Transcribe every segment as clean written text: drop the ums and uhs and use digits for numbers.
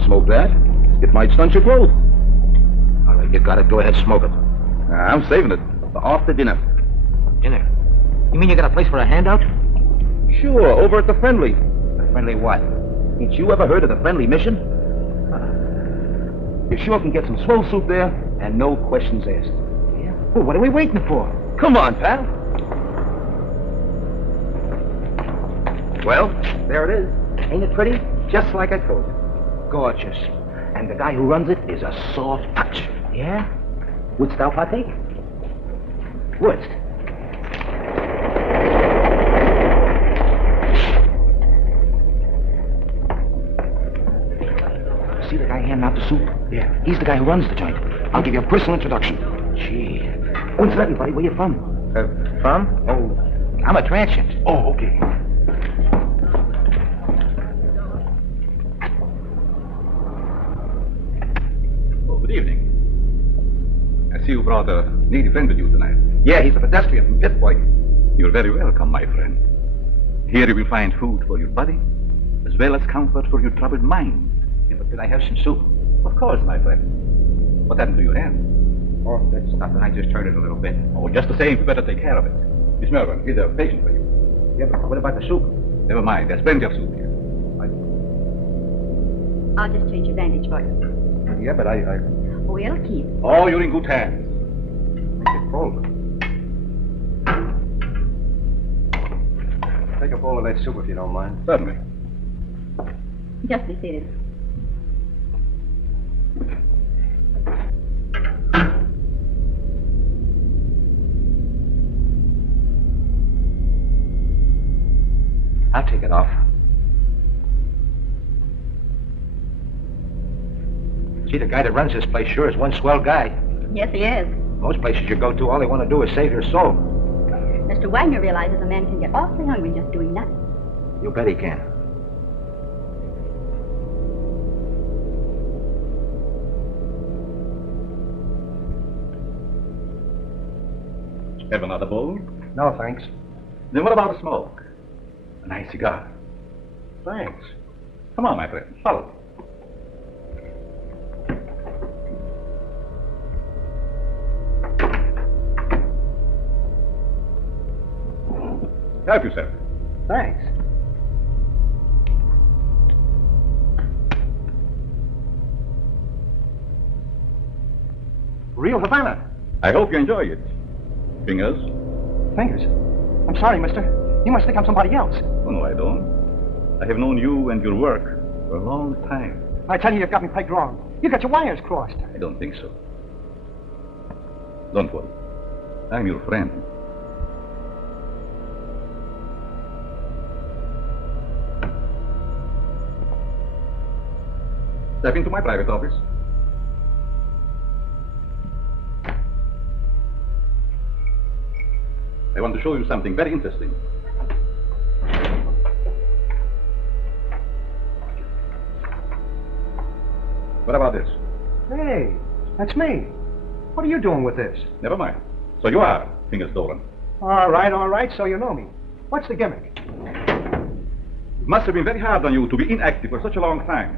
Don't smoke that. It might stunt your growth. All right, you got it. Go ahead, smoke it. I'm saving it for after dinner. Dinner? You mean you got a place for a handout? Sure, over at the Friendly. The Friendly what? Ain't you ever heard of the Friendly Mission? You sure can get some swell soup there, and no questions asked. Yeah? Well, what are we waiting for? Come on, pal. Well, there it is. Ain't it pretty? Just like I told you. Gorgeous. And the guy who runs it is a soft touch. Yeah? Wouldst thou partake? Wouldst? See the guy handing out the soup? Yeah. He's the guy who runs the joint. I'll give you a personal introduction. Gee. Oh, and Stratton, buddy, where you from? From? Oh, I'm a transient. Oh, okay. Good evening. I see you brought a needy friend with you tonight. Yeah, he's a pedestrian from Pittsburgh. You're very welcome, my friend. Here you will find food for your body, as well as comfort for your troubled mind. Yeah, but could I have some soup? Of course, my friend. What happened to your hand? Oh, that's nothing. I just turned it a little bit. Oh, just the same, you better take care of it. Miss Malvern, here's a patient for you. Yeah, but what about the soup? Never mind, there's plenty of soup here. I'll just change your bandage for you. Yeah, but I... Oh, it'll keep. Oh, you're in good hands. It's cold. Take a bowl of that soup if you don't mind. Certainly. Just be seated. I'll take it off. See, the guy that runs this place sure is one swell guy. Yes, he is. Most places you go to, all they want to do is save your soul. Mr. Wagner realizes a man can get awfully hungry just doing nothing. You bet he can. Have another bowl? No, thanks. Then what about a smoke? A nice cigar. Thanks. Come on, my friend. Follow me. Help yourself. Thanks. Real Havana. I hope you enjoy it. Fingers? Fingers. I'm sorry, mister. You must think I'm somebody else. Oh, no, I don't. I have known you and your work for a long time. I tell you, you've got me pegged wrong. You got your wires crossed. I don't think so. Don't worry. I'm your friend. Step into my private office. I want to show you something very interesting. What about this? Hey, that's me. What are you doing with this? Never mind. So you are Fingers Dolan. All right, so you know me. What's the gimmick? It must have been very hard on you to be inactive for such a long time.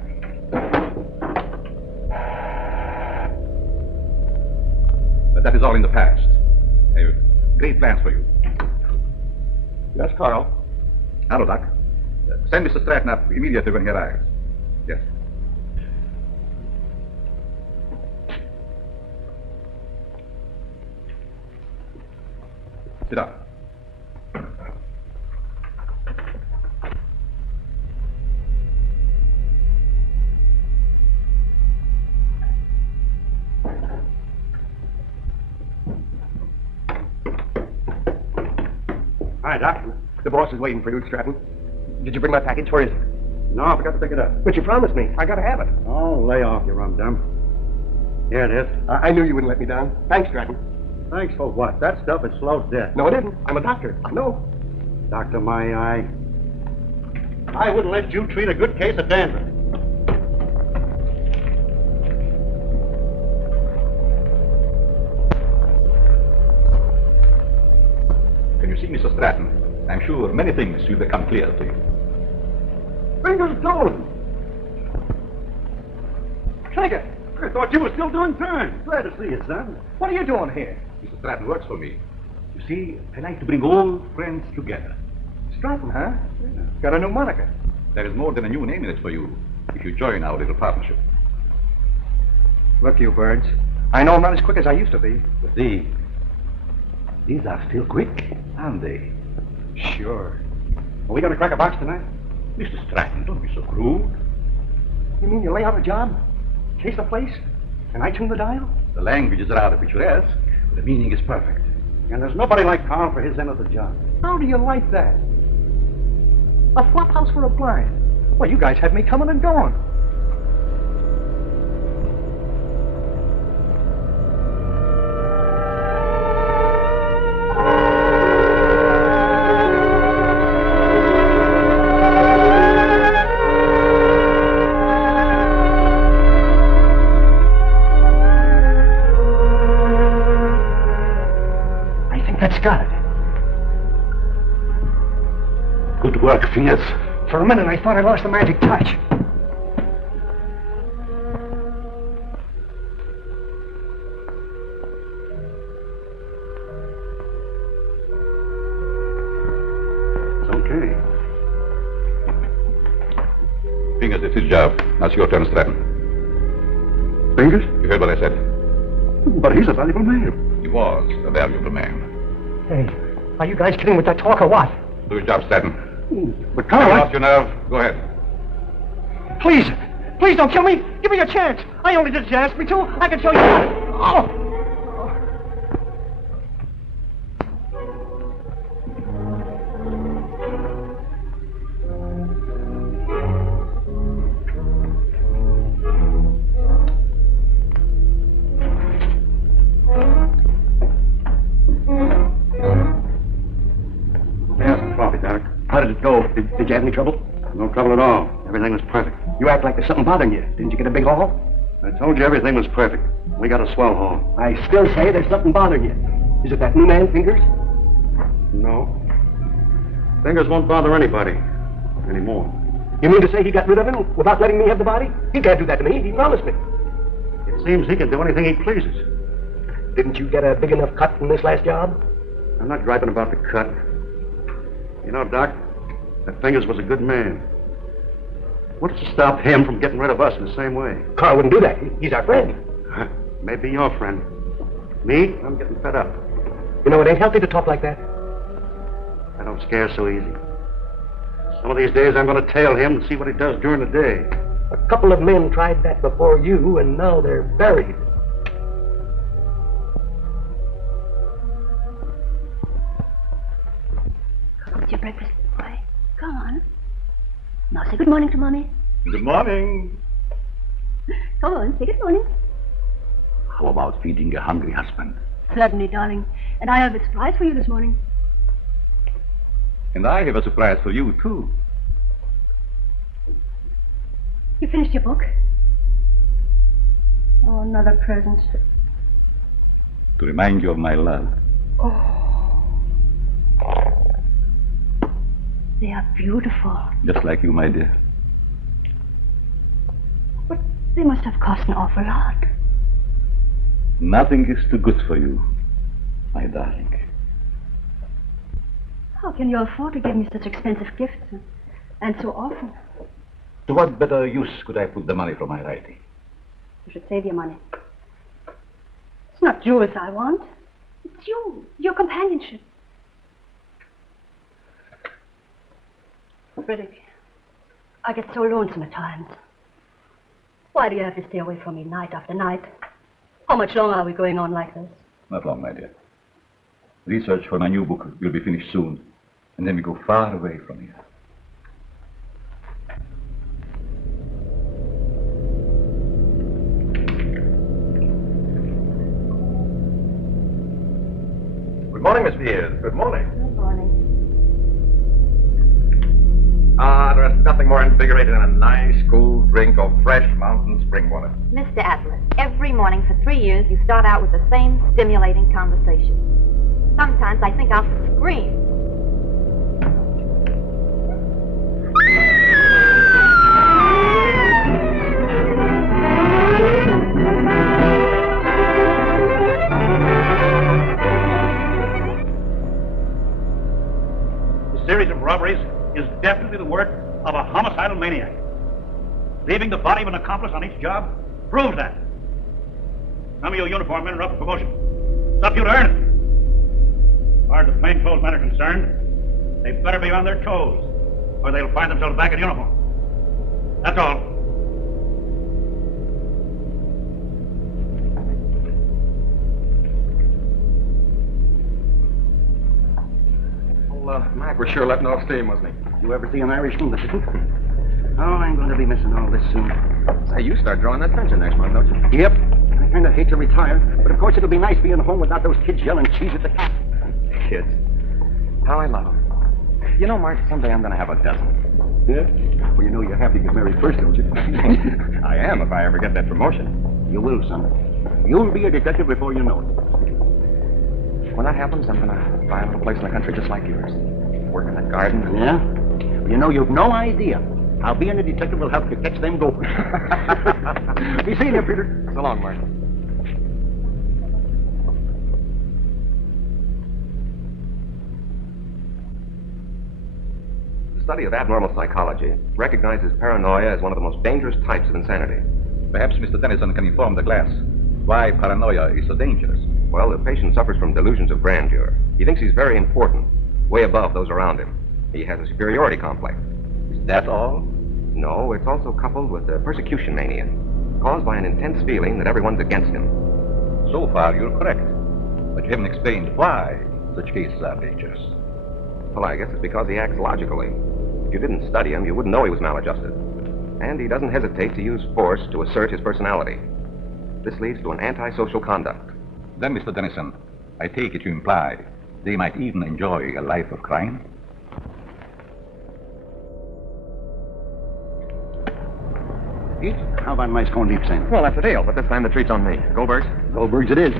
But that is all in the past. I have great plans for you. Yes, Carl. Hello, Doc. Send Mr. Stratton up immediately when he arrives. Yes. Sit down. Hi, Doc. The boss is waiting for you, Stratton. Did you bring my package? Where is it? No, I forgot to pick it up. But you promised me. I gotta have it. Oh, lay off, you rum-dum. Here it is. I knew you wouldn't let me down. Thanks, Stratton. Thanks for what? That stuff is slow death. No, it isn't. I'm a doctor. I know. Doctor, my eye. I wouldn't let you treat a good case of dandruff. Can you see, Mr. Stratton? I'm sure many things will become clear to you. Fingers Dolan. Figure. I thought you were still doing time. Glad to see you, son. What are you doing here? Mr. Stratton works for me. You see, I like to bring old friends together. Stratton, huh? Yeah. Got a new moniker. There is more than a new name in it for you if you join our little partnership. Look, you birds. I know I'm not as quick as I used to be. But these are still quick, aren't they? Sure. Are we going to crack a box tonight? Mr. Stratton, don't be so crude. You mean you lay out a job, chase the place, and I tune the dial? The language is rather picturesque, but the meaning is perfect. And there's nobody like Karl for his end of the job. How do you like that? A flop house for a blind. Well, you guys had me coming and going. Got it. Good work, Fingers. For a minute, I thought I lost the magic touch. It's okay. Fingers, it's his job. Now it's your turn, Stratton. Fingers? You heard what I said. But he's a valuable man. He was a valuable man. Hey, are you guys kidding with that talk or what? Do your job, Stratton. But Karl, You lost your nerve. Go ahead. Please, please don't kill me. Give me a chance. I only did as you asked me to. I can show you how. Oh. How did it go? Did you have any trouble? No trouble at all. Everything was perfect. You act like there's something bothering you. Didn't you get a big haul? I told you everything was perfect. We got a swell haul. I still say there's something bothering you. Is it that new man, Fingers? No. Fingers won't bother anybody anymore. You mean to say he got rid of him without letting me have the body? He can't do that to me. He promised me. It seems he can do anything he pleases. Didn't you get a big enough cut from this last job? I'm not griping about the cut. You know, Doc, that Fingers was a good man. What's to stop him from getting rid of us in the same way? Karl wouldn't do that. He's our friend. Maybe your friend. Me, I'm getting fed up. You know, it ain't healthy to talk like that. I don't scare so easy. Some of these days I'm going to tail him and see what he does during the day. A couple of men tried that before you, and now they're buried. It's your breakfast, boy. Come on. Now say good morning to Mommy. Good morning. Come on, say good morning. How about feeding a hungry husband? Certainly, darling. And I have a surprise for you this morning. And I have a surprise for you, too. You finished your book? Oh, another present. To remind you of my love. Oh. They are beautiful. Just like you, my dear. But they must have cost an awful lot. Nothing is too good for you, my darling. How can you afford to give me such expensive gifts and so often? To what better use could I put the money for my writing? You should save your money. It's not jewels I want. It's you, your companionship. Frederick, I get so lonesome at times. Why do you have to stay away from me night after night? How much longer are we going on like this? Not long, my dear. Research for my new book will be finished soon, and then we go far away from here. Good morning, Miss Pierce. Good morning. Good morning. There's nothing more invigorating than a nice, cool drink of fresh mountain spring water. Mr. Atlas, every morning for 3 years you start out with the same stimulating conversation. Sometimes I think I'll scream. maniac. Leaving the body of an accomplice on each job proves that. Some of you uniform men are up for promotion. It's up to you to earn it. As far as the plainclothes men are concerned, they better be on their toes, or they'll find themselves back in uniform. That's all. Well, Mac was sure letting off steam, wasn't he? You ever see an Irishman, Assistant? Oh, I'm going to be missing all this soon. Say, you start drawing that pension next month, don't you? Yep. I kind of hate to retire, but of course it'll be nice being home without those kids yelling cheese at the cat. Kids. How I love them. You know, Mark, someday I'm going to have a dozen. Yeah? Well, you know you have to get married first, don't you? I am, if I ever get that promotion. You will, son. You'll be a detective before you know it. When that happens, I'm going to buy a little place in the country just like yours. Work in the garden. Yeah? You know, you've no idea how being a detective will help you catch them gophers. Be seeing you, Peter. So long, Mark. The study of abnormal psychology recognizes paranoia as one of the most dangerous types of insanity. Perhaps Mr. Dennison can inform the class why paranoia is so dangerous. Well, the patient suffers from delusions of grandeur. He thinks he's very important, way above those around him. He has a superiority complex. Is that all? No, it's also coupled with a persecution mania, caused by an intense feeling that everyone's against him. So far, you're correct. But you haven't explained why such cases are dangerous. Well, I guess it's because he acts logically. If you didn't study him, you wouldn't know he was maladjusted. And he doesn't hesitate to use force to assert his personality. This leads to an antisocial conduct. Then, Mr. Dennison, I take it you imply they might even enjoy a life of crime? Pete, how about a nice corned beef sandwich? Well, that's the deal, but this time the treat's on me. Goldberg's? Goldberg's it is.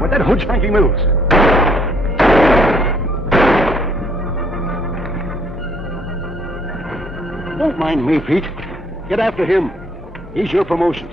When that hood's Frankie moves. Don't mind me, Pete. Get after him. He's your promotion.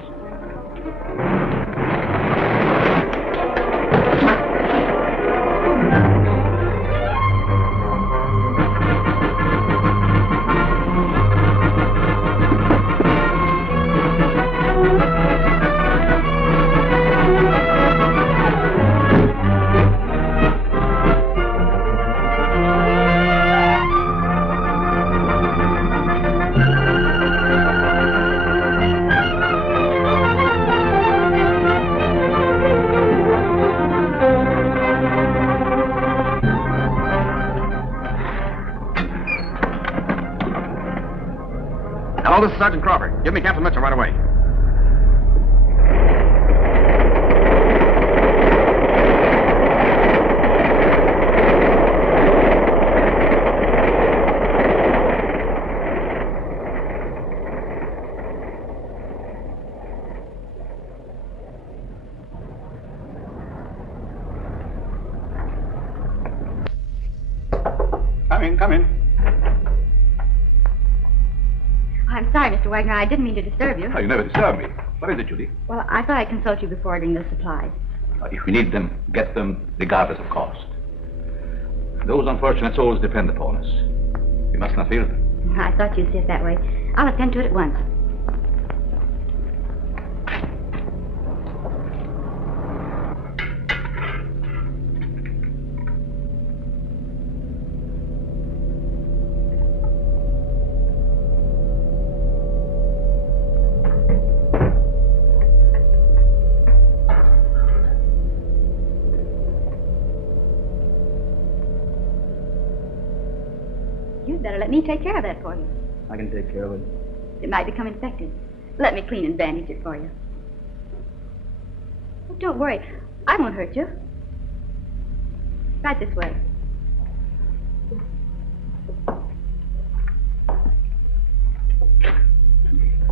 Hello, this is Sergeant Crawford. Give me Captain Mitchell right away. Come in. I'm sorry, Mr. Wagner. I didn't mean to disturb you. Oh, you never disturb me. What is it, Judy? Well, I thought I'd consult you before ordering the supplies. If we need them, get them regardless of cost. Those unfortunate souls depend upon us. We must not fail them. I thought you'd see it that way. I'll attend to it at once. You'd better let me take care of that for you. I can take care of it. It might become infected. Let me clean and bandage it for you. Oh, don't worry. I won't hurt you. Right this way.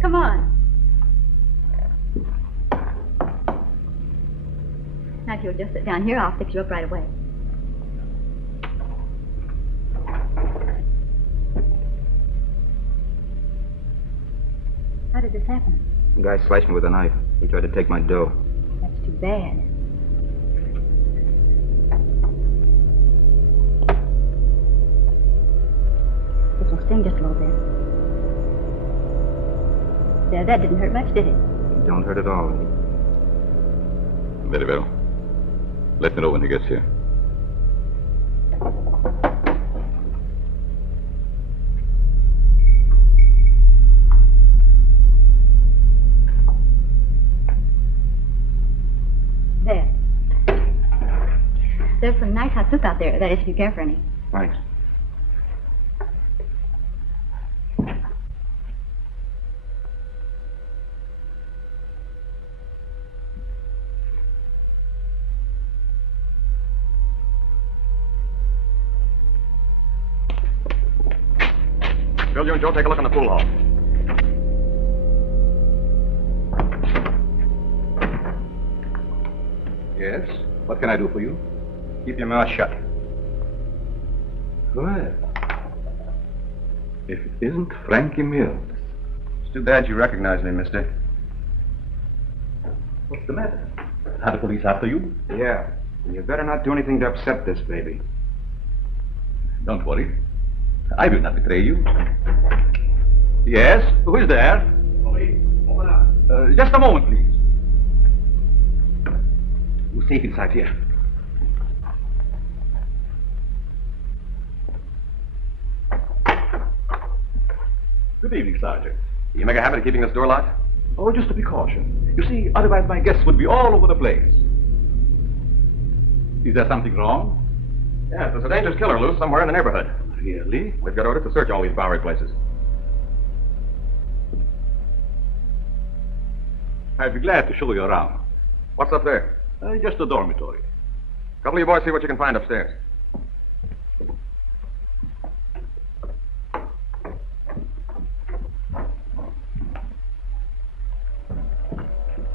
Come on. Now, if you'll just sit down here, I'll fix you up right away. How did this happen? Some guy slashed me with a knife. He tried to take my dough. That's too bad. This will sting just a little bit. There, that didn't hurt much, did it? It don't hurt at all. Very well. Let me know when he gets here. There. There's some nice hot soup out there. That is, if you care for any. Thanks. Bill, you and Joe take a look in the pool hall. Yes? What can I do for you? Keep your mouth shut. Well, if it isn't Frankie Mills. It's too bad you recognize me, mister. What's the matter? Are the police after you? Yeah. And you better not do anything to upset this baby. Don't worry. I will not betray you. Yes? Who is there? Police, open up. Just a moment, please. You're safe inside here. Good evening, Sergeant. You make a habit of keeping this door locked? Oh, just a precaution. You see, otherwise my guests would be all over the place. Is there something wrong? Yes, there's a dangerous killer loose somewhere in the neighborhood. Really? We've got orders to search all these Bowery places. I'd be glad to show you around. What's up there? Just a dormitory. A couple of you boys see what you can find upstairs.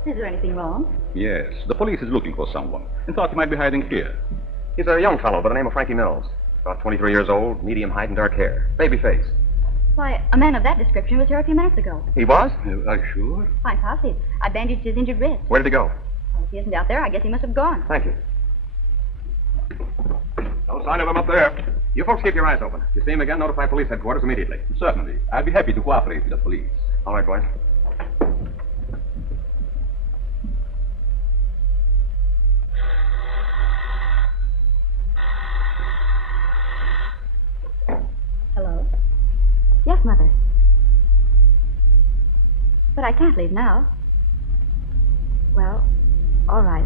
Is there anything wrong? Yes, the police is looking for someone and thought he might be hiding here. He's a young fellow by the name of Frankie Mills. About 23 years old, medium height and dark hair. Baby face. Why, a man of that description was here a few minutes ago. He was? Are you sure? I'm positive. I bandaged his injured wrist. Where did he go? Well, if he isn't out there, I guess he must have gone. Thank you. No sign of him up there. You folks keep your eyes open. If you see him again, notify police headquarters immediately. Certainly. I'd be happy to cooperate with the police. All right, boys. Hello? Yes, Mother. But I can't leave now. Well, all right.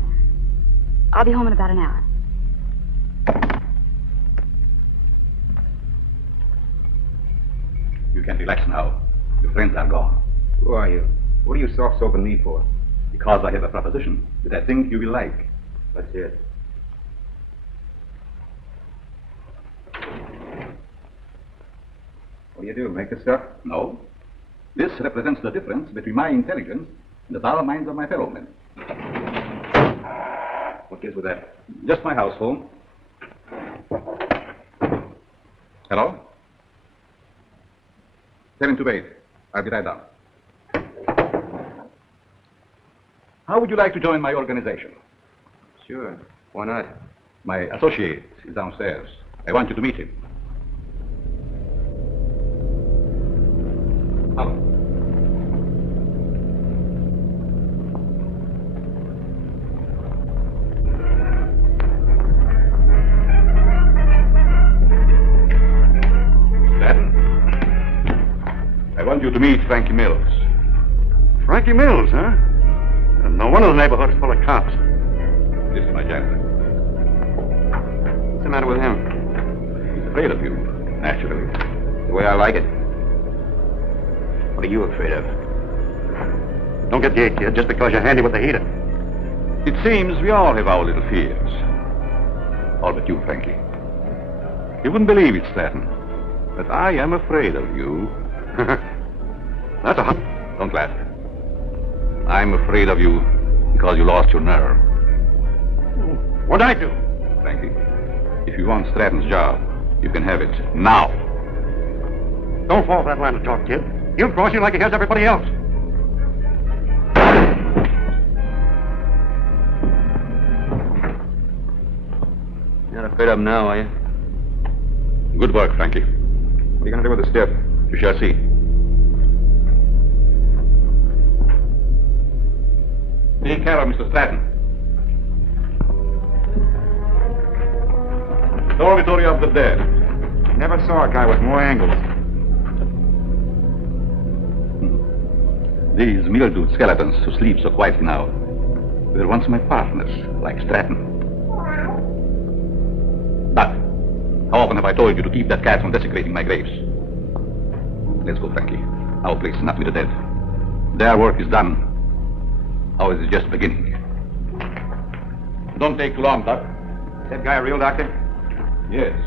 I'll be home in about an hour. You can relax now. Your friends are gone. Who are you? What are you soft-soaping me for? Because I have a proposition that I think you will like. Let's hear it. What do you do, make the stuff? No. This represents the difference between my intelligence and the dull minds of my fellow men. What gives with that? Just my house phone. Hello? 728. I'll be right down. How would you like to join my organization? Sure. Why not? My associate is downstairs. I want you to meet him. Hello. Stratton, I want you to meet Frankie Mills. Frankie Mills, huh? No wonder the neighborhood is full of cops. This is my janitor. What's the matter with him? He's afraid of you, naturally. The way I like it. What are you afraid of? Don't get gay, kid, just because you're handy with the heater. It seems we all have our little fears. All but you, Frankie. You wouldn't believe it, Stratton, but I am afraid of you. That's a hot... Don't laugh. I'm afraid of you because you lost your nerve. What'd I do? Frankie, if you want Stratton's job, you can have it now. Don't fall for that line of talk, kid. He'll cross you like he has everybody else. Not afraid of him now, are you? Good work, Frankie. What are you going to do with the stiff? You shall see. Take care of Mr. Stratton. Dormitory of the dead. Never saw a guy with more angles. These mildewed skeletons who sleep so quietly now were once my partners, like Stratton. But how often have I told you to keep that cat from desecrating my graves? Let's go, Frankie. Our place is not with the dead. Their work is done. Ours is just beginning. Don't take too long, Doc. Is that guy a real doctor? Yes.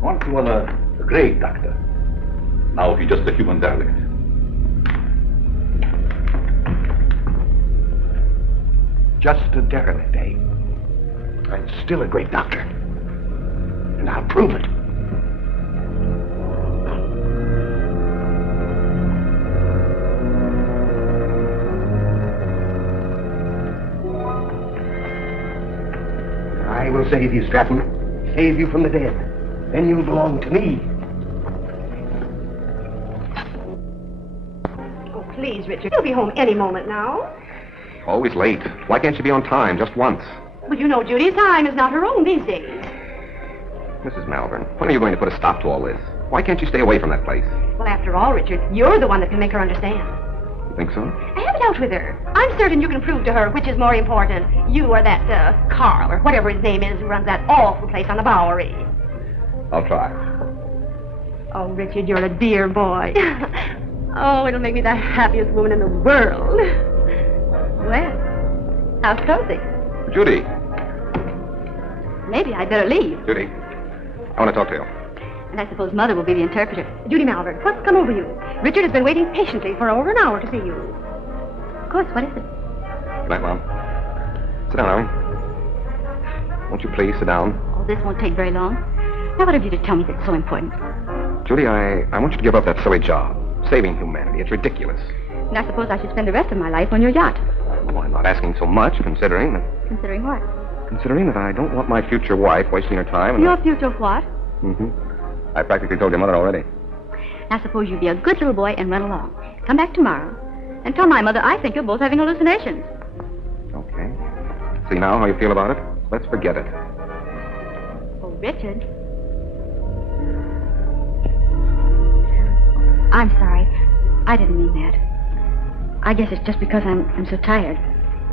Once he was a great doctor. Now he's just a human derelict. Just a derelict, eh? And still a great doctor. And I'll prove it. I will save you, Stratton. Save you from the dead. Then you'll belong to me. Oh, please, Richard. You'll be home any moment now. Always late. Why can't she be on time just once? But you know Judy's time is not her own these days. Mrs. Malvern, when are you going to put a stop to all this? Why can't you stay away from that place? Well, after all, Richard, you're the one that can make her understand. You think so? Have it out with her. I'm certain you can prove to her which is more important. You or that, Karl, or whatever his name is, who runs that awful place on the Bowery. I'll try. Oh, Richard, you're a dear boy. Oh, it'll make me the happiest woman in the world. Well, how's Cozy? Judy. Maybe I'd better leave. Judy, I want to talk to you. And I suppose Mother will be the interpreter. Judy Malvern, what's come over you? Richard has been waiting patiently for over an hour to see you. Of course, what is it? Good night, Mom. Sit down, Ellen. Won't you please sit down? Oh, this won't take very long. Now, what have you to tell me that's so important? Judy, I want you to give up that silly job. Saving humanity. It's ridiculous. And I suppose I should spend the rest of my life on your yacht. Well, I'm not asking so much, considering that... Considering what? Considering that I don't want my future wife wasting her time and... Your future what? Mm-hmm. I practically told your mother already. Now, suppose you be a good little boy and run along. Come back tomorrow and tell my mother I think you're both having hallucinations. Okay. See now how you feel about it? Let's forget it. Oh, Richard. I'm sorry. I didn't mean that. I guess it's just because I'm so tired.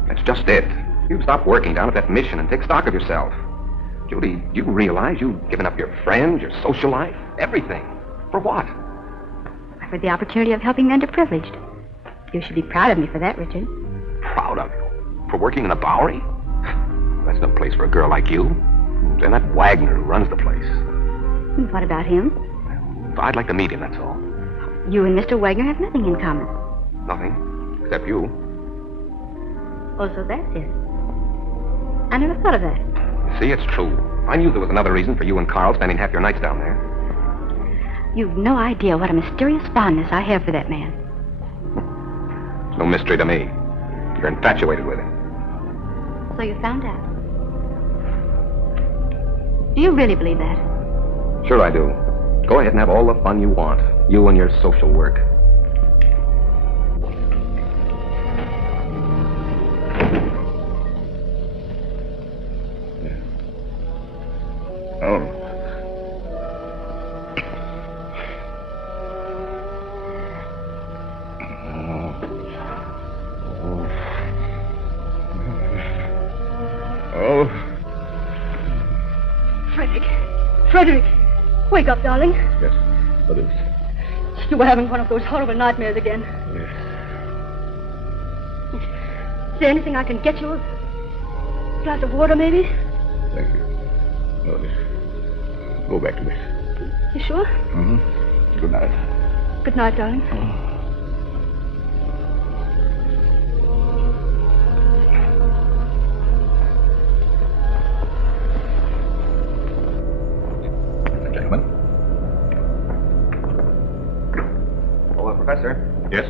That's just it. You stop working down at that mission and take stock of yourself. Judy, do you realize you've given up your friends, your social life, everything? For what? For the opportunity of helping the underprivileged. You should be proud of me for that, Richard. Proud of you? For working in the Bowery? That's no place for a girl like you. And that Wagner who runs the place. And what about him? I'd like to meet him, that's all. You and Mr. Wagner have nothing in common. Nothing, except you. Oh, so that's it. I never thought of that. See, it's true. I knew there was another reason for you and Karl spending half your nights down there. You've no idea what a mysterious fondness I have for that man. It's no mystery to me. You're infatuated with him. So you found out. Do you really believe that? Sure I do. Go ahead and have all the fun you want. You and your social work. Oh. Oh. Frederick! Wake up, darling. Yes. What is? You were having one of those horrible nightmares again. Yes. Is there anything I can get you? A glass of water, maybe? Thank you. No, this. Go back to this. You sure? Mm-hmm. Good night. Good night, darling. Gentlemen. Oh, Professor? Yes?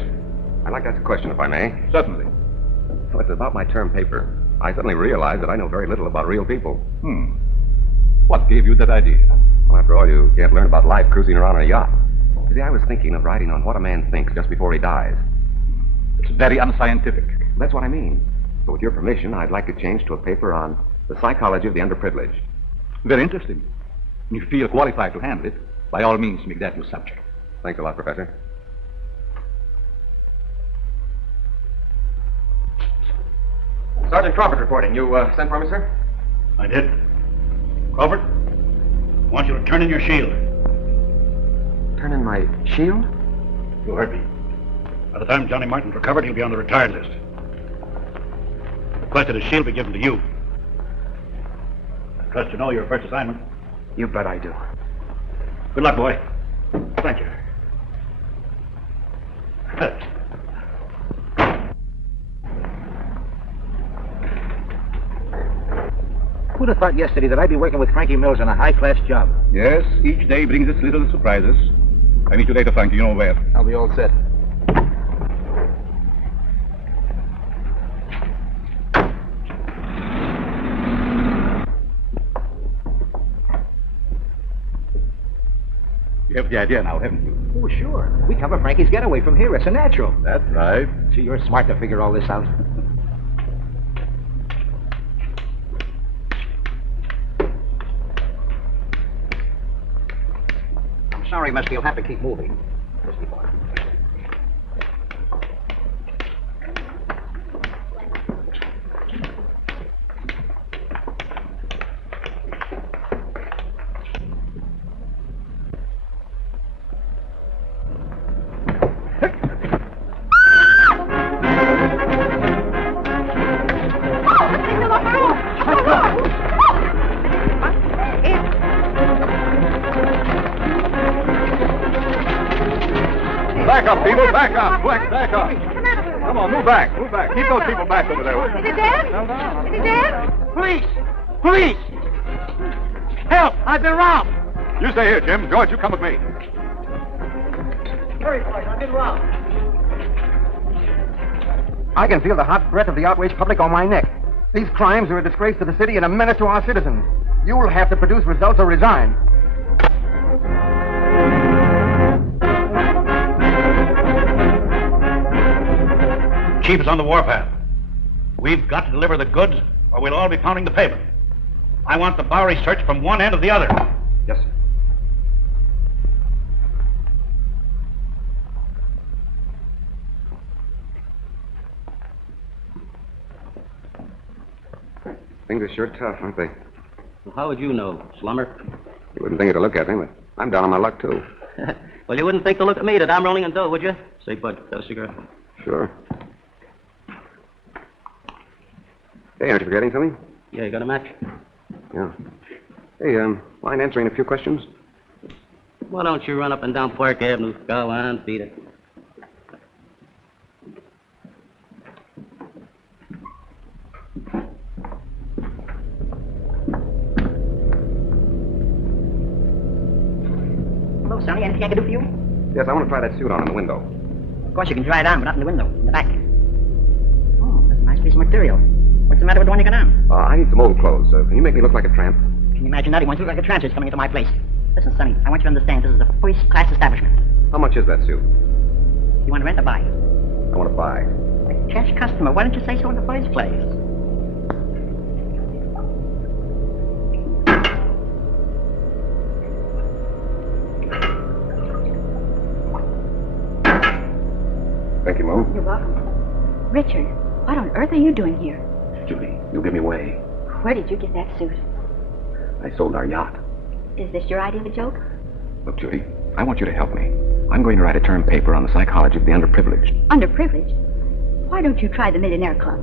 I'd like to ask a question, if I may. Certainly. Well, it's about my term paper. I suddenly realized that I know very little about real people. What gave you that idea? Well, after all, you can't learn about life cruising around on a yacht. You see, I was thinking of writing on what a man thinks just before he dies. It's very unscientific. That's what I mean. So with your permission, I'd like to change to a paper on the psychology of the underprivileged. Very interesting. When you feel qualified to handle it, by all means, make that your subject. Thanks a lot, Professor. Sergeant Crawford reporting. You sent for me, sir? I did. Crawford, I want you to turn in your shield. Turn in my shield? You heard me. By the time Johnny Martin's recovered, he'll be on the retired list. Requested his shield be given to you. I trust you know your first assignment. You bet I do. Good luck, boy. Thank you. Who'd have thought yesterday that I'd be working with Frankie Mills on a high-class job? Yes, each day brings its little surprises. I meet you later, Frankie. You know where. I'll be all set. You have the idea now, haven't you? Oh, sure. We cover Frankie's getaway from here. It's a natural. That's right. See, you're smart to figure all this out. I'm sorry, mister. You'll have to keep moving. Back up, people. Back up. Quick, back up. Come on, move back. Move back. Keep those people back over there. Is he dead? Is he dead? Police! Police! Help! I've been robbed! You stay here, Jim. George, you come with me. Hurry, boys. I've been robbed. I can feel the hot breath of the outraged public on my neck. These crimes are a disgrace to the city and a menace to our citizens. You'll have to produce results or resign. Chief is on the warpath. We've got to deliver the goods, or we'll all be pounding the pavement. I want the Bowery search from one end to the other. Yes, sir. Things are sure tough, aren't they? Well, how would you know, slumber? You wouldn't think it to look at me, but I'm down on my luck, too. Well, you wouldn't think to look at me that I'm rolling in dough, would you? Say, bud, got a cigarette? Sure. Hey, aren't you forgetting something? Yeah, you got a match? Yeah. Hey, mind answering a few questions? Why don't you run up and down Park Avenue? Go on, beat it. Hello, Sonny. Anything I can do for you? Yes, I want to try that suit on in the window. Of course, you can try it on, but not in the window. In the back. Oh, that's a nice piece of material. What's the matter with the one you got on? I need some old clothes. Can you make me look like a tramp? Can you imagine that? He wants to look like a tramp who's coming into my place. Listen, Sonny, I want you to understand this is a first-class establishment. How much is that suit? You want to rent or buy? I want to buy. A cash customer. Why didn't you say so in the first place? Thank you, Mom. You're welcome. Richard, what on earth are you doing here? Judy, you give me away. Where did you get that suit? I sold our yacht. Is this your idea of a joke? Look, Judy, I want you to help me. I'm going to write a term paper on the psychology of the underprivileged. Underprivileged? Why don't you try the Millionaire Club?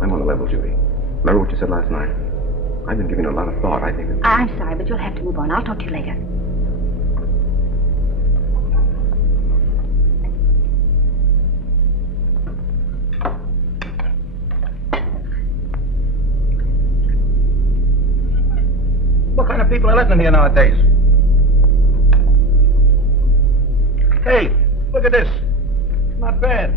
I'm on the level, Judy. Remember what you said last night? I've been giving it a lot of thought. I think that... I'm sorry, but you'll have to move on. I'll talk to you later. What kind of people are living in here nowadays? Hey, look at this. Not bad.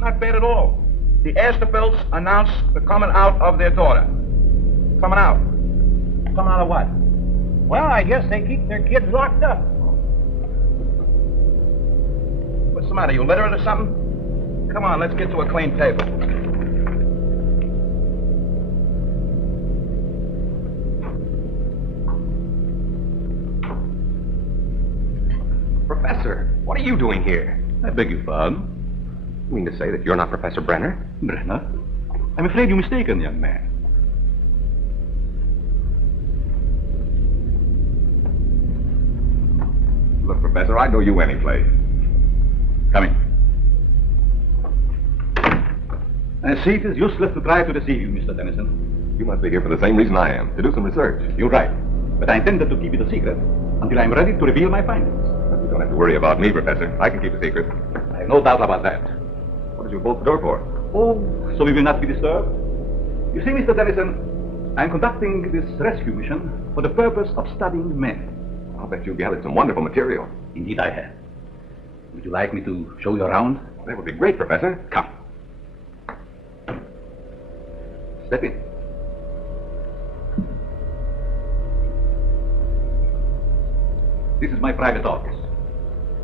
Not bad at all. The Asterbilts announced the coming out of their daughter. Coming out. Coming out of what? Well, I guess they keep their kids locked up. What's the matter? You literate or something? Come on, let's get to a clean table. Professor, what are you doing here? I beg your pardon? You mean to say that you're not Professor Brenner? Brenner? I'm afraid you're mistaken, young man. Look, Professor, I'd know you any place. Come in. I see it is useless to try to deceive you, Mr. Dennison. You must be here for the same reason I am, to do some research. You're right. But I intended to keep it a secret until I'm ready to reveal my findings. You don't have to worry about me, Professor. I can keep a secret. I have no doubt about that. What did you bolt the door for? Oh, so we will not be disturbed? You see, Mr. Dennison, I'm conducting this rescue mission for the purpose of studying men. I'll bet you gathered some wonderful material. Indeed I have. Would you like me to show you around? That would be great, Professor. Come. Step in. This is my private office.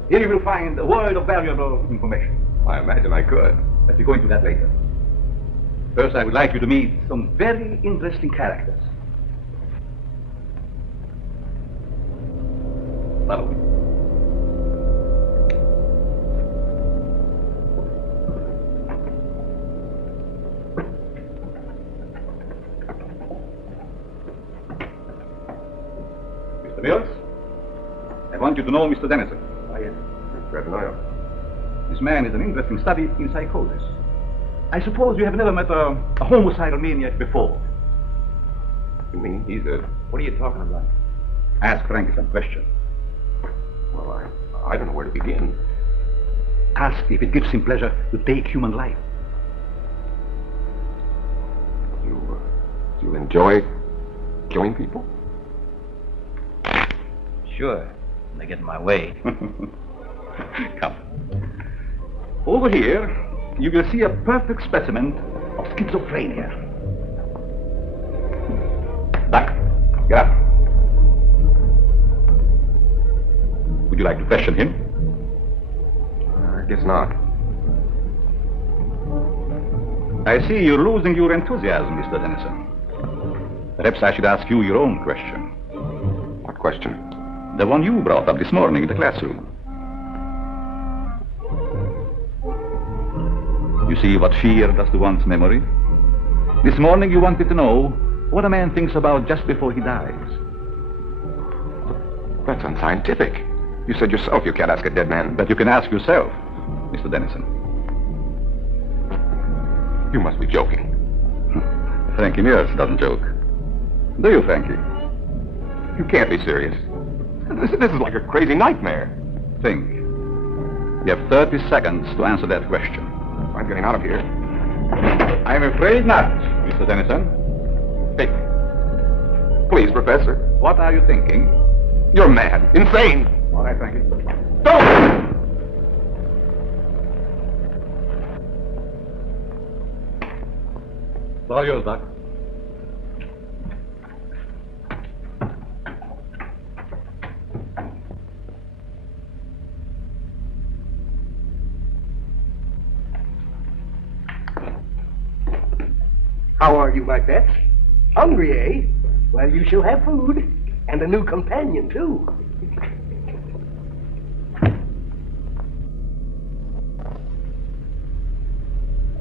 Here you will find a world of valuable information. I imagine I could. But we'll go into that later. First, I would like you to meet some very interesting characters. Follow me. Mr. Mills, I want you to know Mr. Dennison. Oh, yes. Glad to know you. This man is an interesting study in psychosis. I suppose you have never met a homicidal maniac before. You mean he's a... What are you talking about? Ask Frankie some questions. Well, I don't know where to begin. Ask if it gives him pleasure to take human life. Do you enjoy killing people? Sure. They get in my way. Come. Over here, you will see a perfect specimen of schizophrenia. Doc, get up. Would you like to question him? I guess not. I see you're losing your enthusiasm, Mr. Dennison. Perhaps I should ask you your own question. What question? The one you brought up this morning in the classroom. You see what fear does to one's memory? This morning you wanted to know what a man thinks about just before he dies. That's unscientific. You said yourself you can't ask a dead man. But you can ask yourself, Mr. Dennison. You must be joking. Frankie Mears doesn't joke. Do you, Frankie? You can't be serious. This is like a crazy nightmare. Think. You have 30 seconds to answer that question. I'm getting out of here. I'm afraid not, Mr. Dennison. Think. Please, Professor. What are you thinking? You're mad. Insane. All right, Frankie. Don't! It's all yours, Doc. How are you, my pets? Hungry, eh? Well, you shall have food. And a new companion, too.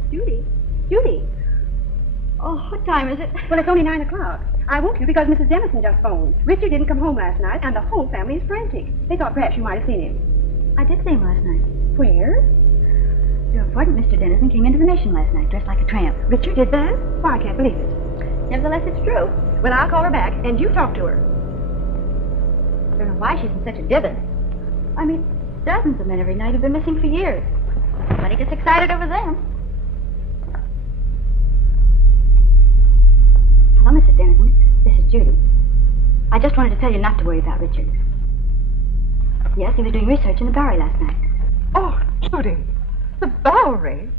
Judy? Judy? Oh, what time is it? Well, it's only 9 o'clock. I woke you because Mrs. Dennison just phoned. Richard didn't come home last night, and the whole family is frantic. They thought perhaps you might have seen him. I did see him last night. Where? Your important Mr. Dennison came into the mission last night, dressed like a tramp. Richard did that? Why, I can't believe it. Nevertheless, it's true. Well, I'll call her back, and you talk to her. I don't know why she's in such a divot. I mean, dozens of men every night have been missing for years. Nobody gets excited over them. Hello, Mrs. Dennison. This is Judy. I just wanted to tell you not to worry about Richard. Yes, he was doing research in the Bowery last night. Oh, Judy, the Bowery?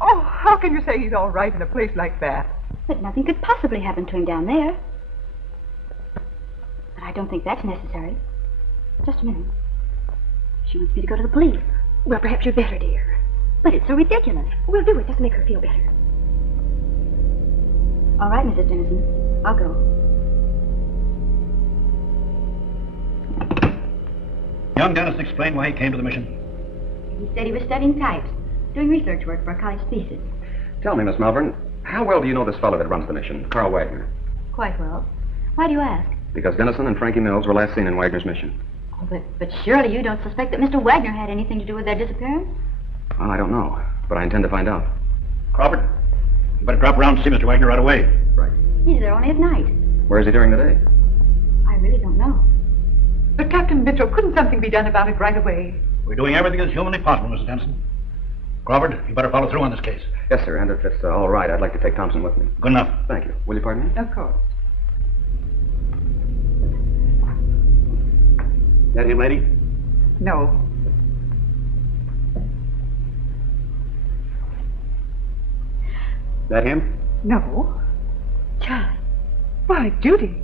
Oh, how can you say he's all right in a place like that? But nothing could possibly happen to him down there. But I don't think that's necessary. Just a minute. She wants me to go to the police. Well, perhaps you'd better, dear. But it's so ridiculous. We'll do it just to make her feel better. All right, Mrs. Dennison. I'll go. Young Dennison explained why he came to the mission. He said he was studying types, doing research work for a college thesis. Tell me, Miss Malvern, how well do you know this fellow that runs the mission, Karl Wagner? Quite well. Why do you ask? Because Dennison and Frankie Mills were last seen in Wagner's mission. Oh, but surely you don't suspect that Mr. Wagner had anything to do with their disappearance? Well, I don't know, but I intend to find out. Crawford, you better drop around and see Mr. Wagner right away. Right. He's there only at night. Where is he during the day? I really don't know. But Captain Mitchell, couldn't something be done about it right away? We're doing everything that's humanly possible, Mrs. Dennison. Crawford, you better follow through on this case. Yes, sir, and if it's all right, I'd like to take Thompson with me. Good enough. Thank you. Will you pardon me? Of course. That him, lady? No. That him? No. Charley. Why, Judy.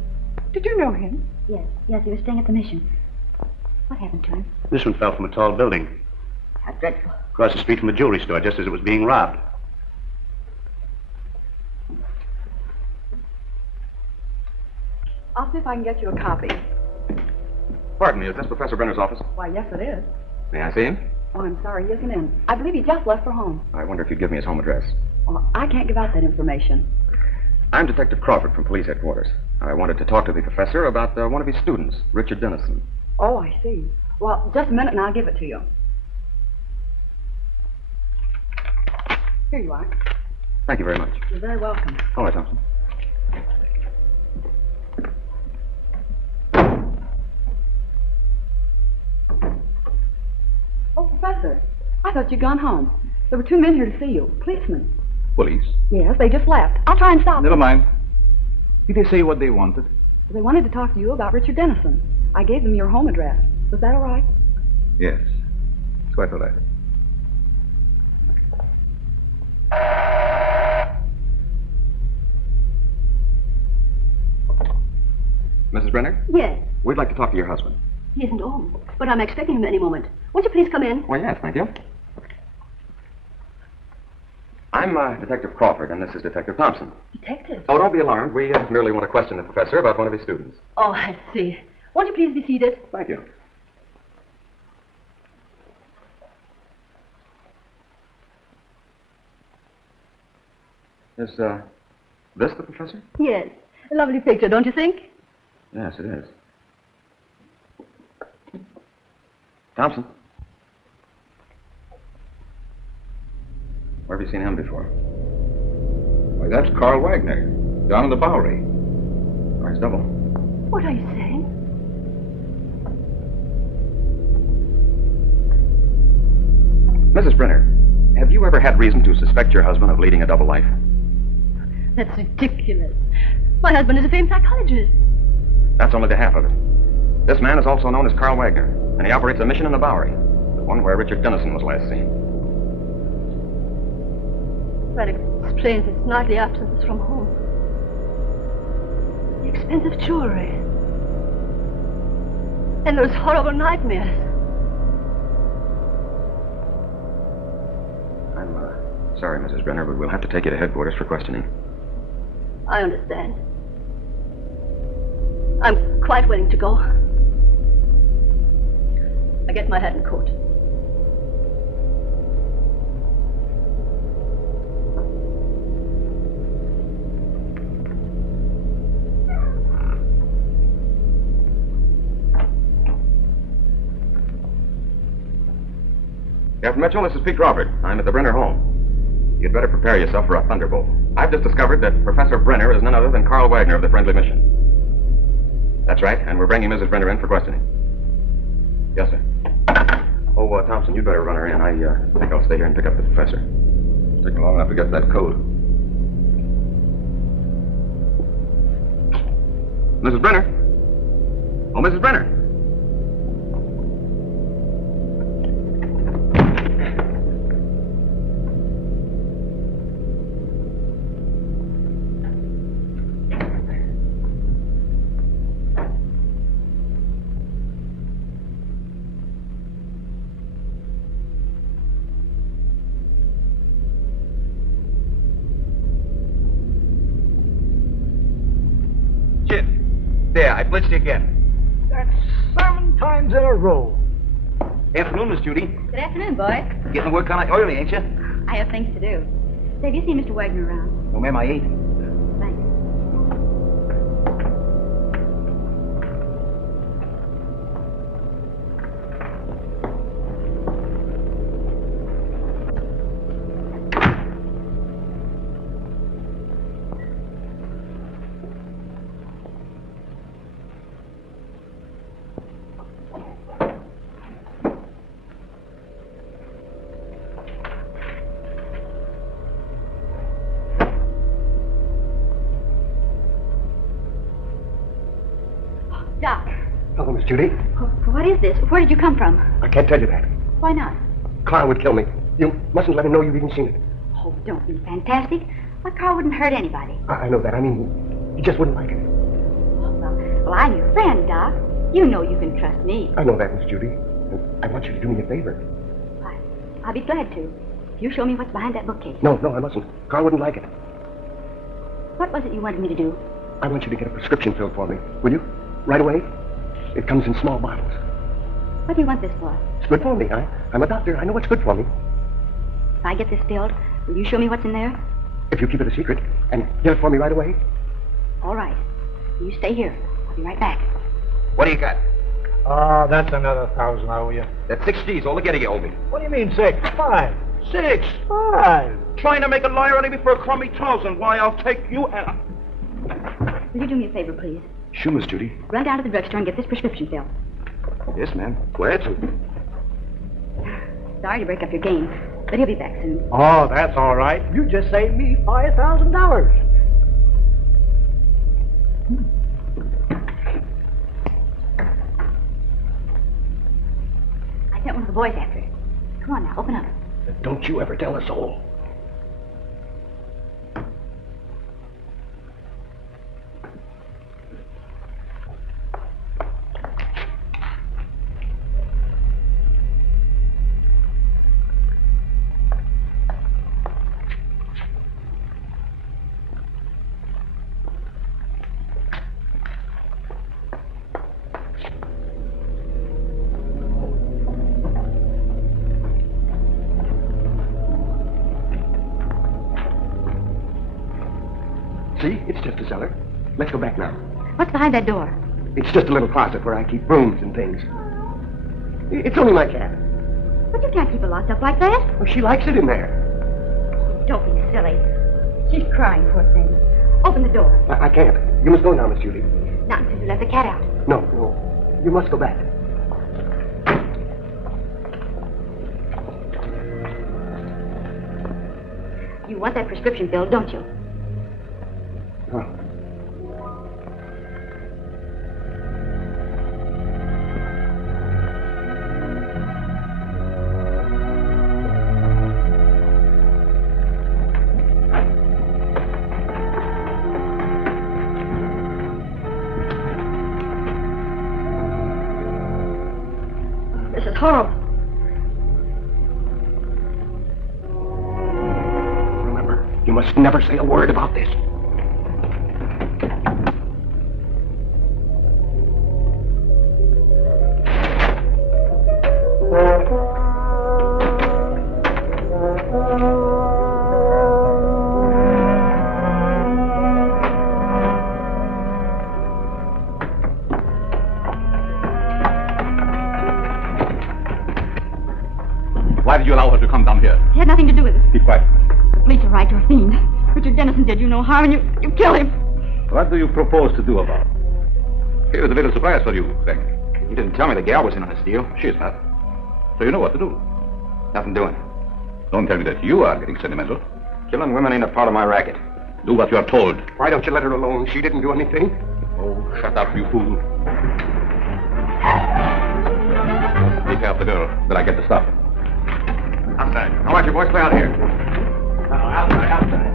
Did you know him? Yes, he was staying at the mission. What happened to him? This one fell from a tall building. How dreadful. Across the street from a jewelry store, just as it was being robbed. I'll see if I can get you a copy. Pardon me, is this Professor Brenner's office? Why, yes, it is. May I see him? Oh, I'm sorry, he isn't in. I believe he just left for home. I wonder if you'd give me his home address. Well, I can't give out that information. I'm Detective Crawford from police headquarters. I wanted to talk to the professor about one of his students, Richard Dennison. Oh, I see. Well, just a minute and I'll give it to you. Here you are. Thank you very much. You're very welcome. All right, Thompson. Oh, Professor, I thought you'd gone home. There were two men here to see you. Policemen. Police? Yes, they just left. I'll try and stop Never them. mind. Did they say what they wanted? They wanted to talk to you about Richard Dennison. I gave them your home address. Was that all right? Yes. It's quite all right. Mrs. Brenner? Yes. We'd like to talk to your husband. He isn't home, but I'm expecting him any moment. Won't you please come in? Well, yes, thank you. I'm Detective Crawford, and this is Detective Thompson. Detective? Oh, don't be alarmed. We merely want to question the professor about one of his students. Oh, I see. Won't you please be seated? Thank you. Is, this the professor? Yes. A lovely picture, don't you think? Yes, it is. Thompson. Where have you seen him before? Why, that's Karl Wagner, down in the Bowery. Or his double. What are you saying? Mrs. Brenner, have you ever had reason to suspect your husband of leading a double life? That's ridiculous. My husband is a famed psychologist. That's only the half of it. This man is also known as Karl Wagner, and he operates a mission in the Bowery, the one where Richard Dennison was last seen. That explains his nightly absences from home. The expensive jewelry. And those horrible nightmares. I'm sorry, Mrs. Brenner, but we'll have to take you to headquarters for questioning. I understand. I'm quite willing to go. I get my hat and coat. Captain Mitchell, this is Pete Crawford. I'm at the Brenner home. You'd better prepare yourself for a thunderbolt. I've just discovered that Professor Brenner is none other than Karl Wagner of the Friendly Mission. That's right, and we're bringing Mrs. Brenner in for questioning. Yes, sir. Oh, Thompson, you'd better run her in. I think I'll stay here and pick up the professor. It's taking long enough to get that code. Mrs. Brenner? Oh, Mrs. Brenner? There, I blitzed you again. That's 7 times in a row. Afternoon, Miss Judy. Good afternoon, boys. Getting to work kind of early, ain't you? I have things to do. Say, have you seen Mr. Wagner around? No, ma'am, I ain't. Thanks. Doc. Hello, Miss Judy. What is this? Where did you come from? I can't tell you that. Why not? Carl would kill me. You mustn't let him know you've even seen it. Oh, don't be fantastic. Why, Carl wouldn't hurt anybody. I know that. I mean, he just wouldn't like it. Well, I'm your friend, Doc. You know you can trust me. I know that, Miss Judy. And I want you to do me a favor. Why, I'll be glad to. If you show me what's behind that bookcase. No, I mustn't. Carl wouldn't like it. What was it you wanted me to do? I want you to get a prescription filled for me. Will you? Right away? It comes in small bottles. What do you want this for? It's good for me. I'm a doctor. I know what's good for me. If I get this filled, will you show me what's in there? If you keep it a secret and get it for me right away. All right. You stay here. I'll be right back. What do you got? Oh, that's another 1,000 I owe you. That's 6 G's, all the getting you owe me. What do you mean 6? 5. 6. 5. Trying to make a liar out of me for a crummy 1,000. Why, I'll take you and... Will you do me a favor, please? Sure, Miss Judy. Run down to the drugstore and get this prescription filled. Yes, ma'am. Glad to. Sorry to break up your game, but he'll be back soon. Oh, that's all right. You just saved me $5,000. I sent one of the boys after it. Come on now, open up. Don't you ever tell a soul. See? It's just a cellar. Let's go back now. What's behind that door? It's just a little closet where I keep brooms and things. It's only my cat. But you can't keep her locked up like that. Well, she likes it in there. Don't be silly. She's crying, poor thing. Open the door. I can't. You must go now, Miss Judy. Not until you let the cat out. No. You must go back. You want that prescription filled, don't you? Oh. This is horrible. Remember, you must never say a word about this. Why did you allow her to come down here? He had nothing to do with it. Keep quiet. Police are right, you're a fiend. Richard Dennison did you no harm, and you killed him. What do you propose to do about it? Here's a little surprise for you, Frankie. You didn't tell me the gal was in on this deal. She's not. So you know what to do. Nothing doing. Don't tell me that you are getting sentimental. Killing women ain't a part of my racket. Do what you are told. Why don't you let her alone? She didn't do anything. Oh, shut up, you fool. Take care of the girl, then I get the stuff. Outside. How about you boys play out here? Outside.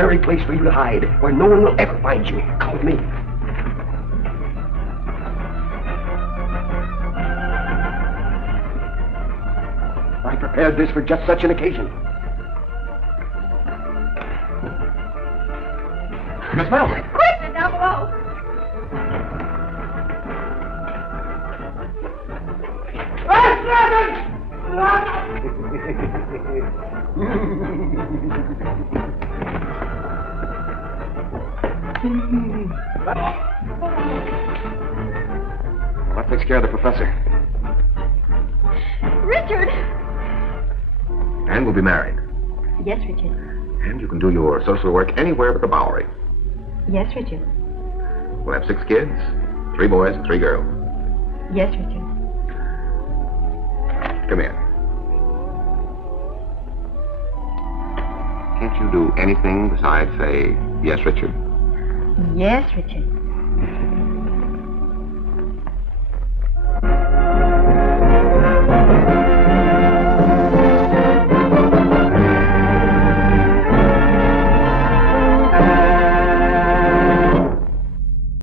very place for you to hide, where no one will ever find you. Come with me. I prepared this for just such an occasion. Miss Malvern. Quick! They're down below. That takes care of the professor. Richard! And we'll be married. Yes, Richard. And you can do your social work anywhere but the Bowery. Yes, Richard. We'll have 6 kids, 3 boys and 3 girls. Yes, Richard. Come here. Can't you do anything besides say, yes, Richard? Yes, Richard.